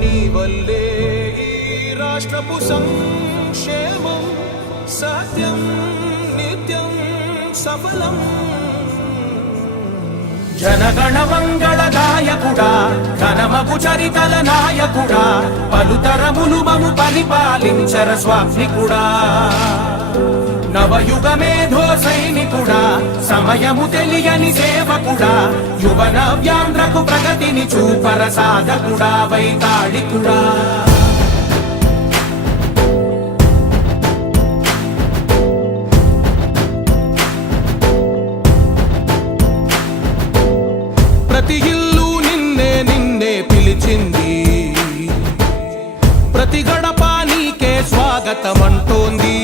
నీ వల్లే ఈ రాష్ట్రపు సంక్షేమం సత్యం నిత్యం సఫలం. జనగణ మంగళ గాయకుడా ఘనమగు చరితల నాయకుడా పలుతరములు మము పరిపాలించర స్వామికుడా. నవయుగ మేధో సైనికుడా సమయము తెలియని సేవకుడా యువన వ్యాంధ్రకు ప్రగతిని చూపర సాధకుడా వైతాళికుడా. ప్రతి ఇల్లు నిన్నే నిన్నే పిలిచింది, ప్రతి గడప నీకే స్వాగతమంటోంది,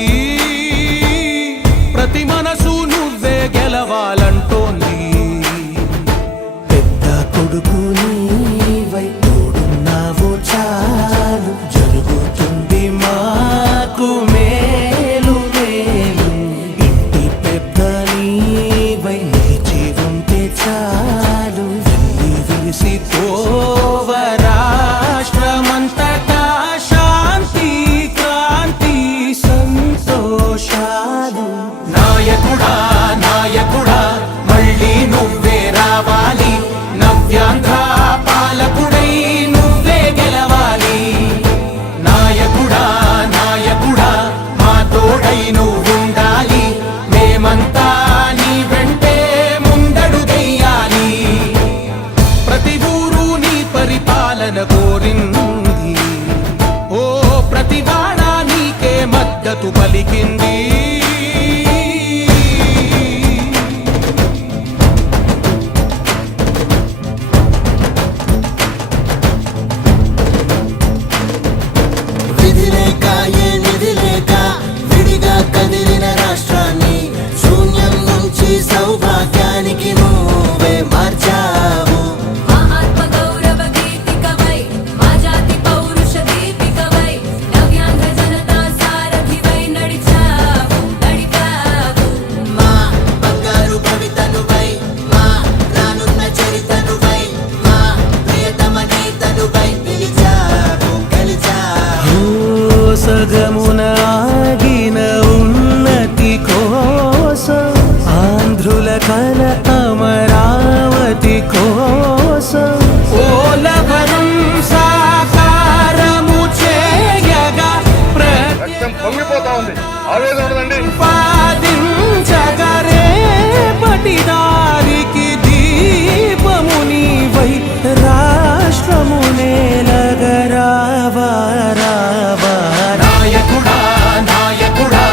ప్రతి మనసు నువ్వే గెలవాలంటోంది. పెద్ద కొడుకు నీవై తోడున్నావు చాలు జరుగుతుంది మాకు మేలు మేలు. ఇంటి పెద్ద నీవై నిలిచి ఉంటే చాలు వెళ్ళి విరిసి పోవ రాష్ట్రమంతటా శాంతి క్రాంతి సంతోషాలు. నాయకుడా నాయకుడా మళ్ళీ నువ్వే రావాలి, నవ్యాంధ్ర పాలకుడై నువ్వే గెలవాలి. నాయకుడా నాయకుడా మా తోడై నువ్వుండాలి, మేమంతా నీ వెంటే ముందడుగెయ్యాలి. ప్రతి ఊరు నీ పరిపాలన కోరింది, ఓ ప్రతి వాడ నీకే మద్దతు పలికింది. సౌభాగ్యానికి నువ్వే మార్చావు. మా ఆత్మ గౌరవ గీతికవై మా జాతి పౌరుష దీపికవై నవ్యాంధ్ర జనతా సారథివై నడిచావు నడిపావు. మా బంగారు భవితనువై మా రానున్న చరితనువై మా ప్రియతమ నేతనువై పిలిచావు గెలిచావు. సగమున ఆగిన ఉన్నతి కోసం ఆంధ్రుల కల అమరావతి కోసం ఓలవరం సాకారము చేయగా పొంగిపోతా ఉంది, ఆవేదన ఉందండి. పాదించగరే పటిదారికి దీపము నీవై రాష్ట్రము నేలగరావా రావా. నాయకుడా నాయకుడా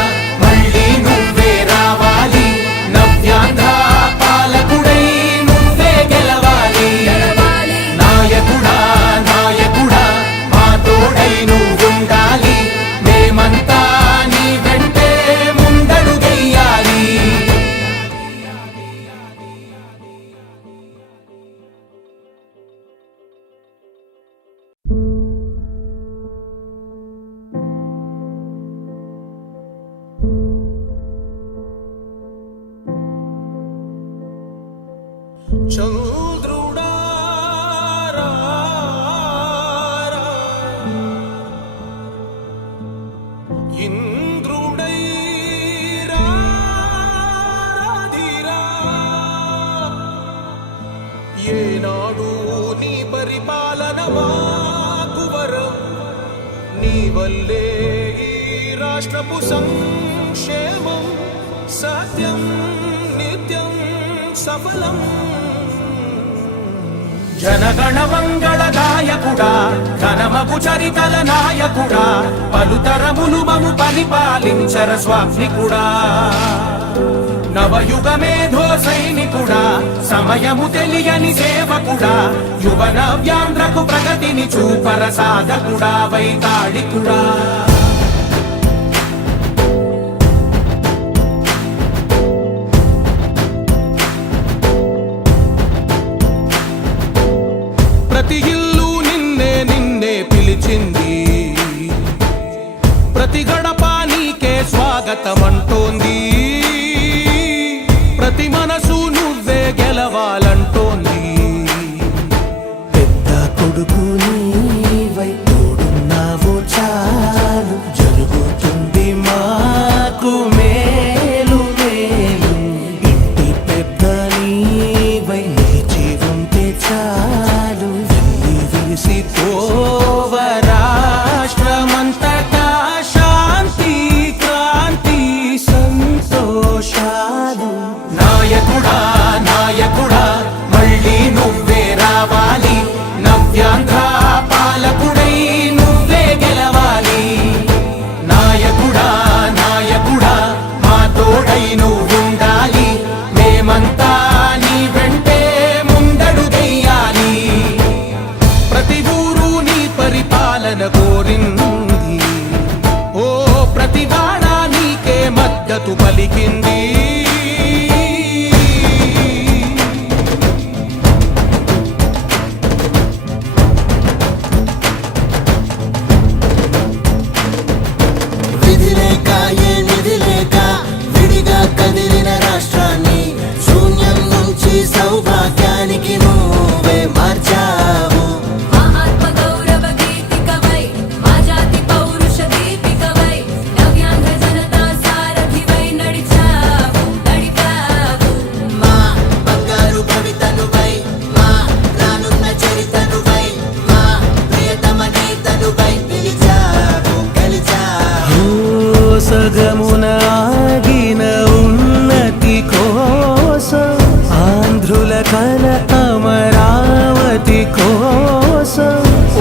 మళ్ళీ నువ్వే రావాలి, నవ్యాంధ్ర పాలకుడై నువ్వే గెలవాలి. నాయకుడా నాయకుడా మా తోడై నువ్వుండాలి, మేమంతా నీ వెంటే ముందడుగెయ్యాలి. చంద్రుడా రా రా, ఇంద్రుడై రాధిరా. ఏనాడు నీ పరిపాలన మాకు వరం, నీ వల్లే ఈ రాష్ట్రపు సంక్షేమం సత్యం నిత్యం సఫలం. జనగణ మంగళ గాయకుడా ఘనమగు చరితల నాయకుడా పలుతరములు మము పరిపాలించర స్వామికుడా. నవయుగ మేధో సైనికుడా సమయము తెలియని సేవకుడా యువన వ్యాంధ్రకు ప్రగతిని చూపర సాధకుడా వైతాళికుడా. ప్రతి ఇల్లు నిన్నే నిన్నే పిలిచింది, ప్రతి గడప నీకే స్వాగతమంటోంది, ప్రతి మనసు నువ్వే గెలవాలంటోంది. పెద్ద కొడుకు నీవై మురిసిపోవ రాష్ట్రమంతటా శాంతి క్రాంతి సంతోషాలు. నాయకుడా నాయకుడా మళ్ళీ నువ్వే రావాలి, నవ్యాంధ్ర పాలకుడై నువ్వే గెలవాలి. నాయకుడా నాయకుడా మా తోడై నువ్వుండాలి, మేమంతా నీ వెంటే ముందడుగెయ్యాలి. ప్రతి ఊరు నీ పరిపాలన కోరింది, ఓ ప్రతివాడ నీకే మద్దతు పలికింది. విధి లేక ఏ నిధి లేక విడిగా కదిలిన రాష్ట్రాన్ని శూన్యం నుంచి సౌభాగ్యానికి నువ్వే మార్చావు. మా ఆత్మ గౌరవ గీతికవై మా జాతి పౌరుష దీపికవై నవ్యాంధ్ర జనతా సారథివై నడిచావు నడిపావు. మా బంగారు భవితనువై మా రానున్న చరితనువై మా ప్రియతమ నేతనువై పిలిచావు గెలిచావు. సగమున ఆగిన ఉన్నతి కోసం ఆంధ్రుల కల అమరావతి కోసం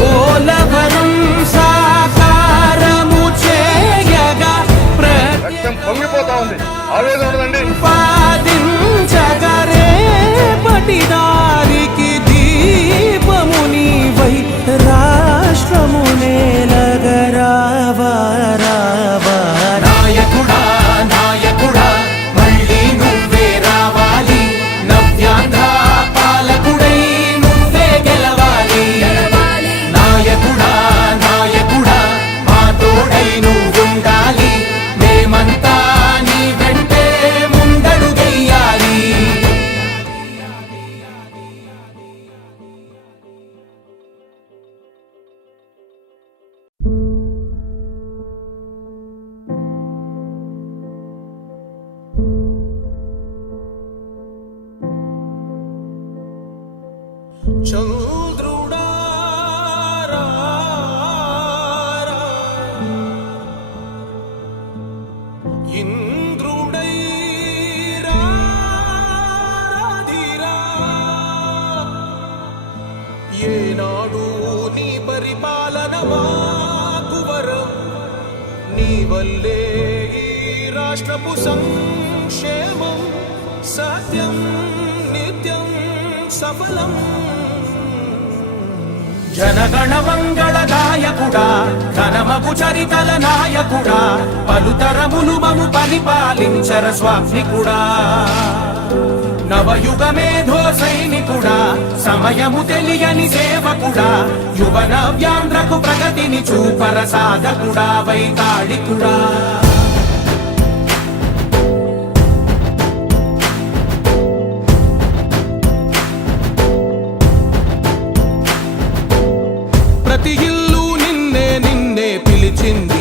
ఓలవరం సాకారము చేయగా రక్తం పొంగిపోతా ఉంది, ఆవేదన ఉండదండి. ప్రతిపాదించగరే పటి దారికి దీపము నీవై రాష్ట్రము నేలగరావా రావా. నాయకుడా నాయకుడా మళ్ళీ నువ్వే రావాలి, నవ్యాంధ్ర పాలకుడై నువ్వే గెలవాలి. నాయకుడా నాయకుడా మా తోడై నువ్వుండాలి, మేమంతా నీ వెంటే ముందడుగెయ్యాలి. చంద్రుడా రా, ఇంద్రుడై రాధిరా. ఏనాడు నీ పరిపాలన మాకు వరం, నీ వల్లే ఈ రాష్ట్రపు సంక్షేమం సత్యం నిత్యం సఫలం. జనగణ మంగళ గాయకుడా ఘనమగు చరితల నాయకుడా, పలుతరములు మము పరిపాలించర స్వామికుడా. నవయుగ మేధో సైనికుడా సమయము తెలియని సేవకుడా, యువ నవ్యాంధ్రకు ప్రగతిని చూపర సాధకుడా వైతాళికుడా. ప్రతి ఇల్లు నిన్నే నిన్నే పిలిచింది,